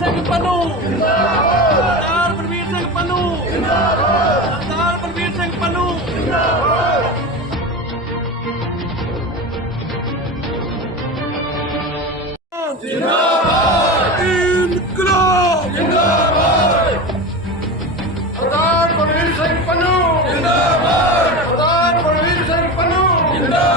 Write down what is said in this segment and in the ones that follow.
ਪੰਨੂ। ਸਰਦਾਰ ਬਲਵੀਰ ਸਿੰਘ ਪੰਨੂ। ਸਰਦਾਰ ਬਲਵੀਰ ਸਿੰਘ ਪੰਨੂ। ਇਨਕਲਾਬ। ਜਿੰਦਾਬਾਦ। ਸਰਦਾਰ ਬਲਵੀਰ ਸਿੰਘ ਪੰਨੂ। ਜਿੰਦਾਬਾਦ। ਸਰਦਾਰ ਬਲਵੀਰ ਸਿੰਘ ਪੰਨੂ। ਜਿੰਦਾਬਾਦ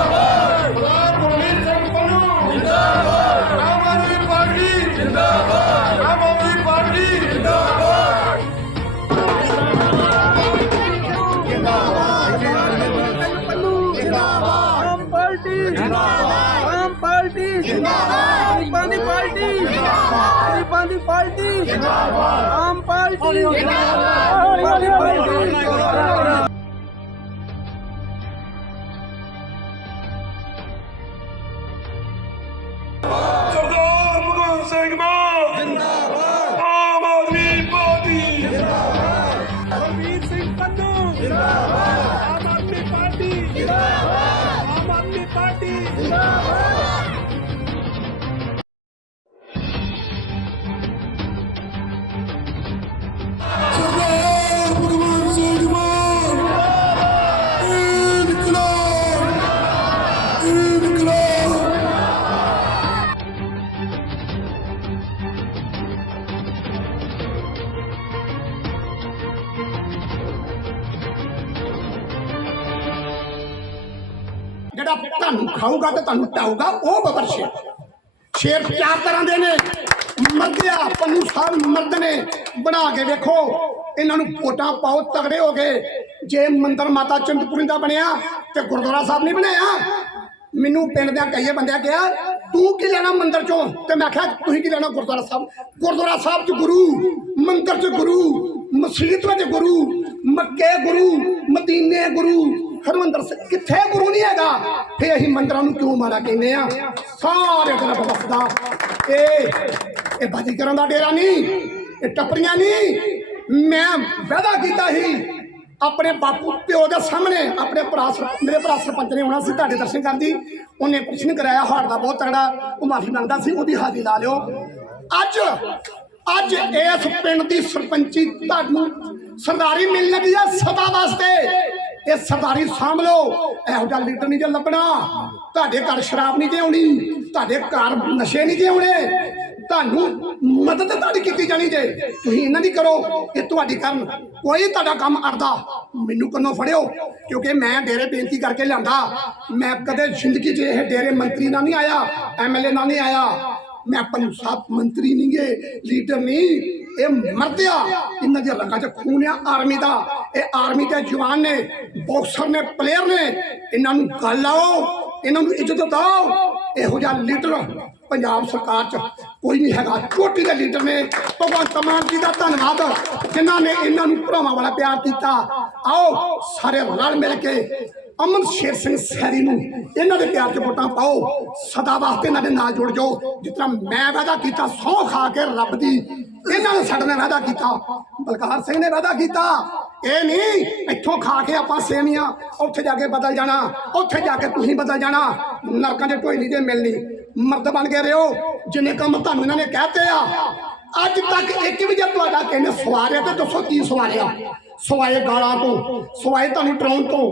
ਪਾਰਟੀ ਜਿੰਦਾਬਾਦ। ਆਮ ਪਾਰਟੀ। ਜਿੰਦਾਬਾਦ। ਗਰੀਬਾਂ ਦੀ ਪਾਰਟੀ। ਜਿੰਦਾਬਾਦ। ਗਰੀਬਾਂ ਦੀ ਪਾਰਟੀ। ਜਿੰਦਾਬਾਦ। ਆਮ ਪਾਰਟੀ। ਜਿੰਦਾਬਾਦ ਗਰੀਬਾਂ ਦੀ ਪਾਰਟੀ। 地 一 ਜਿਹੜਾ ਤੁਹਾਨੂੰ ਖਾਊਗਾ ਤੇ ਤੁਹਾਨੂੰ ਟਾਊਗਾ ਉਹ ਬੱਬਰ ਸ਼ੇਰ। ਸ਼ੇਰ ਚਾਰ ਤਰ੍ਹਾਂ ਦੇ ਨੇ। ਮਰਦਿਆ ਪੰਨੂ ਸਾਹਿਬ ਮਰਦ ਨੇ। ਬਣਾ ਕੇ ਵੇਖੋ, ਇਹਨਾਂ ਨੂੰ ਵੋਟਾਂ ਪਾਓ, ਤਗੜੇ ਹੋ ਗਏ ਜੇ ਮੰਦਰ ਮਾਤਾ ਚਿੰਤਪੁਰੀ ਦਾ ਬਣਿਆ ਤੇ ਗੁਰਦੁਆਰਾ ਸਾਹਿਬ ਨਹੀਂ ਬਣਾਇਆ ਮੈਨੂੰ ਪਿੰਡ ਦੇ ਕਈਏ ਬੰਦਿਆਂ ਕਿਹਾ, ਤੂੰ ਕੀ ਲੈਣਾ ਮੰਦਰ ਚੋਂ? ਤੇ ਮੈਂ ਕਿਹਾ, ਤੁਸੀਂ ਕੀ ਲੈਣਾ ਗੁਰਦੁਆਰਾ ਸਾਹਿਬ? ਗੁਰਦੁਆਰਾ ਸਾਹਿਬ ਚ ਗੁਰੂ, ਮੰਦਰ ਚ ਗੁਰੂ, ਮਸਜਿਦ ਵਿੱਚ ਗੁਰੂ, ਮੱਕੇ ਗੁਰੂ, ਮਦੀਨੇ ਗੁਰੂ ਹਰਮੰਦਰ ਸਿੰਘ ਕਿੱਥੇ ਗੁਰੂ ਨਹੀਂ ਹੈਗਾ? ਫੇ ਅਸੀਂ ਮੰਦਰਾਂ ਨੂੰ ਕਿਉਂ ਮਾੜਾ ਕਹਿੰਦੇ ਆ? ਸਾਰੇ ਤਰਫ ਵਸਦਾ ਇਹ ਇਹ ਬਾਜੀਗਰਾਂ ਦਾ ਡੇਰਾ ਨਹੀਂ, ਇਹ ਟੱਪਰੀਆਂ ਨਹੀਂ। ਮੈਂ ਵਾਅਦਾ ਕੀਤਾ ਸੀ, ਆਪਣੇ ਬਾਪੂ, ਪਿਓ ਦੇ ਸਾਹਮਣੇ ਆਪਣੇ ਭਰਾ ਸਰ- ਮੇਰੇ ਭਰਾ ਸਰਪੰਚ ਨੇ ਆਉਣਾ ਸੀ ਤੁਹਾਡੇ ਦਰਸ਼ਨ ਕਰਦੀ ਉਹਨੇ ਪ੍ਰਸ਼ਨ ਕਰਾਇਆ ਹਾਰਟ ਦਾ ਬਹੁਤ ਤਗੜਾ ਉਹ ਮਾਫੀ ਮੰਗਦਾ ਸੀ, ਉਹਦੀ ਹਾਜ਼ਰੀ ਲਾ ਲਿਓ। ਅੱਜ ਅੱਜ ਇਸ ਪਿੰਡ ਦੀ ਸਰਪੰਚੀ ਤੁਹਾਨੂੰ ਸਰਦਾਰੀ ਮਿਲ ਲੱਗੀ ਹੈ ਸਦਾ ਇਹ ਸਰਦਾਰੀ ਸਾਂਭ ਲਓ। ਇਹੋ ਜਿਹਾ ਲੀਡਰ ਨਹੀਂ ਜੇ ਲੱਭਣਾ। ਤੁਹਾਡੇ ਘਰ ਸ਼ਰਾਬ ਨਹੀਂ ਜੇ ਆਉਣੀ। ਤੁਹਾਡੇ ਘਰ ਨਸ਼ੇ ਨਹੀਂ ਜੇ ਆਉਣੇ। ਤੁਹਾਨੂੰ ਮਦਦ ਤੁਹਾਡੀ ਕੀਤੀ ਜਾਣੀ ਜੇ। ਤੁਸੀਂ ਇਹਨਾਂ ਦੀ ਕਰੋ ਇਹ ਤੁਹਾਡੀ ਕਰਨ। ਕੋਈ ਤੁਹਾਡਾ ਕੰਮ ਅੜਦਾ। ਮੈਨੂੰ ਕੰਨੋਂ ਫੜਿਓ, ਕਿਉਂਕਿ ਮੈਂ ਡੇਰੇ ਬੇਨਤੀ ਕਰਕੇ ਲਿਆਂਦਾ। ਮੈਂ ਕਦੇ ਜ਼ਿੰਦਗੀ 'ਚ ਇਹ ਡੇਰੇ ਮੰਤਰੀ ਨਾਲ ਨਹੀਂ ਆਇਆ ਐਮਐਲਏ ਨਾਲ ਨਹੀਂ ਆਇਆ। ਮੈਂ ਪੰਜਾਬ ਮੰਤਰੀ ਨਹੀਂ ਗੇ, ਲੀਡਰ ਨਹੀਂ ਇਹ ਮਰਦਿਆ, ਇਹਨਾਂ ਦੀਆਂ ਰੰਗਾਂ 'ਚ ਖੂਨ ਆ ਆਰਮੀ ਦਾ। ਇਹ ਆਰਮੀ ਦੇ ਜਵਾਨ ਨੇ, ਬਾਕਸਰ ਨੇ ਪਲੇਅਰ ਨੇ। ਇਹਨਾਂ ਨੂੰ ਗੱਲ ਲਾਓ, ਇਹਨਾਂ ਨੂੰ ਇੱਜ਼ਤ ਦਿਓ। ਇਹੋ ਜਿਹਾ ਲੀਡਰ ਪੰਜਾਬ ਸਰਕਾਰ 'ਚ ਕੋਈ ਨਹੀਂ ਹੈਗਾ। ਛੋਟੀ ਦੇ ਲੀਡਰ ਨੇ। ਭਗਵੰਤ ਮਾਨ ਜੀ ਦਾ ਧੰਨਵਾਦ, ਜਿਨ੍ਹਾਂ ਨੇ ਇਹਨਾਂ ਨੂੰ ਭਰਾਵਾਂ ਵਾਲਾ ਪਿਆਰ ਕੀਤਾ ਆਓ, ਸਾਰੇ ਰਲ ਮਿਲ ਕੇ ਅਮਨ ਸ਼ੇਰ ਸਿੰਘ ਸੈਰੀ ਨੂੰ ਇਹਨਾਂ ਦੇ ਪਿਆਰ 'ਚ ਵੋਟਾਂ ਪਾਓ, ਸਦਾ ਵਾਸਤੇ ਇਹਨਾਂ ਦੇ ਨਾਲ ਜੁੜ ਜਾਓ। ਜਿਸ ਤਰ੍ਹਾਂ ਮੈਂ ਵਾਅਦਾ ਕੀਤਾ, ਸਹੁੰ ਖਾ ਕੇ ਰੱਬ ਦੀ ਇਹਨਾਂ ਨੇ ਸਾਡੇ ਨਾਲ ਵਾਅਦਾ ਕੀਤਾ, ਬਲਕਾਰ ਸਿੰਘ ਨੇ ਵਾਅਦਾ ਕੀਤਾ, ਇਹ ਨਹੀਂ, ਇੱਥੋਂ ਖਾ ਕੇ ਆਪਾਂ ਸੇਵੀਆਂ, ਉੱਥੇ ਜਾ ਕੇ ਬਦਲ ਜਾਣਾ, ਉੱਥੇ ਜਾ ਕੇ ਤੁਸੀਂ ਬਦਲ ਜਾਣਾ, ਨਰਕਾਂ 'ਚ ਢੋਈ ਨਹੀਂ ਜੇ ਮਿਲਣੀ, ਮਰਦ ਬਣ ਕੇ ਰਿਓ, ਜਿੰਨੇ ਕੰਮ ਤੁਹਾਨੂੰ ਇਹਨਾਂ ਨੇ ਕਹਤੇ ਆ, ਅੱਜ ਤੱਕ ਇੱਕ ਵੀ ਜੇ ਤੁਹਾਡਾ ਕਿਸੇ ਨੇ ਸਵਾਰਿਆ, ਤਾਂ ਦੱਸੋ ਕੀ ਸਵਾਰਿਆ? ਸਵਾਏ ਗਾਲਾਂ ਤੋਂ, ਸਵਾਏ ਤੁਹਾਨੂੰ ਟਰਾਉਣ ਤੋਂ